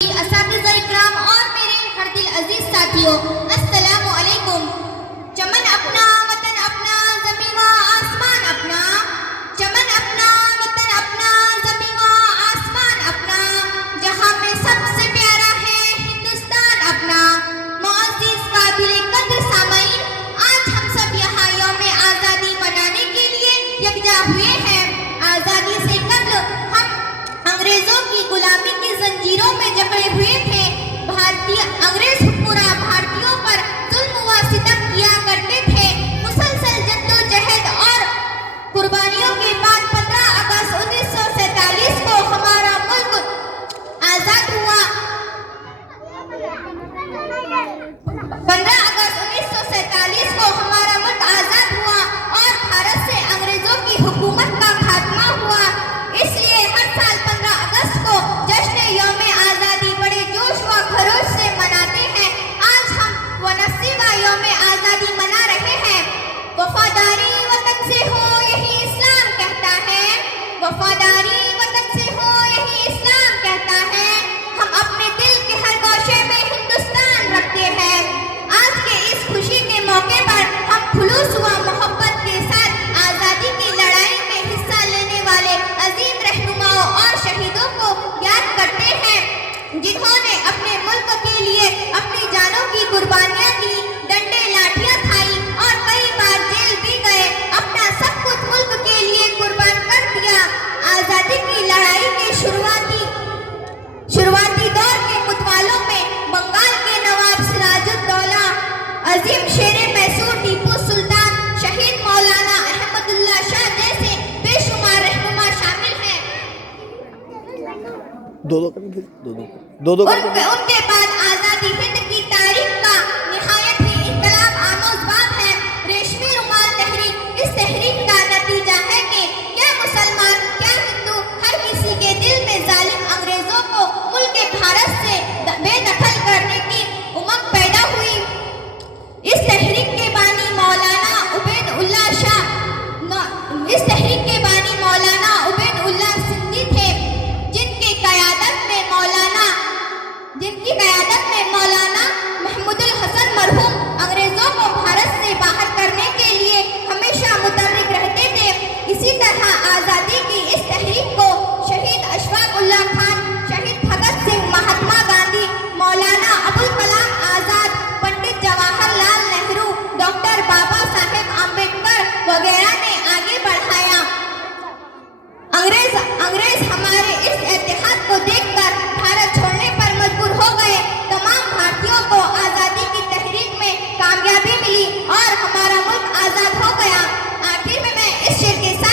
असातिज़ा इकराम और मेरे हर दिल अजीज साथियों, अस्सलामु अलैकुम। चमन अपना वतन अपना ज़मीं व आसमान अपना, चमन अपना वतन अपना ज़मीं व आसमान अपना, जहां में सबसे प्यारा है हिंदुस्तान अपना। मुअज़्ज़िज़ काबिल कद्र सामईन, आज हम सब यहाँ यौम आज़ादी मनाने के लिए यकजा हुए हैं। आज़ादी से कब्ल हम अंग्रेजों की गुलामी की जंजीरों में जकड़े हुए थे। भारतीय अंग्रेज हुक्मरान भारतीयों पर जुल्म व सितम किया करते थे। मुसलसल जद्दोजहद और कुर्बानियों के बाद 15 अगस्त 1947 को हमारा मुल्क आजाद हुआ। 15 अगस्त 1947 को हमारा मुल्क आजाद हुआ और भारत से अंग्रेजों की हुकूमत का खात्मा हुआ। इसलिए हर साल 15 अगस्त को जश्न यौम आज़ादी बड़े जोश व खरोश से मनाते हैं। आज हम 89वां यौम आज़ादी मना रहे हैं। वफादारी वतन से हो यही इस्लाम कहता है, वफादारी वतन से हो यही इस्लाम कहता है। हम अपने दिल के हर गोशे में हिंदुस्तान रखते हैं। आज के इस खुशी के मौके पर हम खुलूस व मोहब्बत के साथ आज़ादी की लड़ाई में हिस्सा लेने वाले अजीम रहनुमाओं और शहीदों को याद करते हैं, जिन्होंने अपने मुल्क के लिए अपनी जानों की कुर्बानियां दी, डंडे लाठियां खाई और कई बार जेल भी गए। अपना सब कुछ मुल्क के लिए कुर्बान कर दिया। आज़ादी की लड़ाई के शुरुआती दौर के मुतवालों में बंगाल के नवाब सिराजुद्दौला, अजीम शेरे मैसूर टीपू सुल्तान, शहीद मौलाना अहमदुल्ला शाह जैसे बेशुमार रहनुमा शामिल हैं। उनके बाद आज़ादी हिंद की तारीख का निहायत ही इनकलाब आमोज़ बाब है रेशमी रुमाल तहरीक। इस तहरीक का नतीजा है कि क्या मुसलमान क्या हिंदू, हर किसी के दिल में जालिम अंग्रेजों को मुल्क भारत से बेदखल करने की उमंग पैदा हुई। इस तहरीक के बानी मौलाना उबैदुल्लाह सिंधी थे, जिनकी क़यादत में मौलाना महमूदुल हसन मरहूम अंग्रेजों को भारत से बाहर करने के लिए हमेशा मुतर्रिक रहते थे। इसी तरह आज़ादी की इस तहरीक को शहीद अशफाक उल्लाह खान, शहीद भगत सिंह, महात्मा गांधी, मौलाना अबुल कलाम आजाद, पंडित जवाहरलाल नेहरू, डॉक्टर बाबा साहेब आम्बेडकर वगैरह ने आगे बढ़ाया। अंग्रेज हमारे इस इत्तेहाद को देखकर भारत छोड़ने पर मजबूर हो गए। तमाम भारतीयों को आज़ादी की तहरीक में कामयाबी मिली और हमारा मुल्क आज़ाद हो गया। आखिर में मैं इस शेर के साथ